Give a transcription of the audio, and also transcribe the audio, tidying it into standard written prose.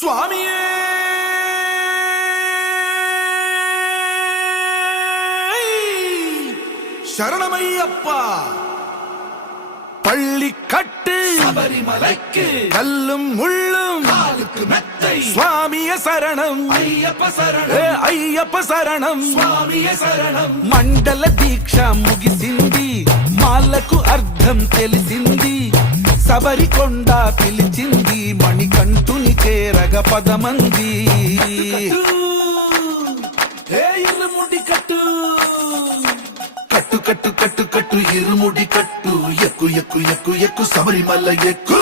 స్వామియే சரணமையப்பா பள்ளிக்கட்டு சபரிமலைக்கு கல்லும் முள்ளும் காலுக்கு மெத்தை சுவாமிய சரணம் ஐயப்ப சரணம் అయ్యప్ప శరణం స్వామియ శరణం మండల దీక్ష ముగిసింది మాలకు అర్థం తెలిసింది సబరికొండ పిలిచింది మణికంఠుని చేరగ పదమంది ఇరుముడి కట్టు కట్టు కట్టు కట్టు కట్టు ఇరుముడి కట్టు ఎక్కు ఎక్కు ఎక్కు ఎక్కు శబరిమల ఎక్కు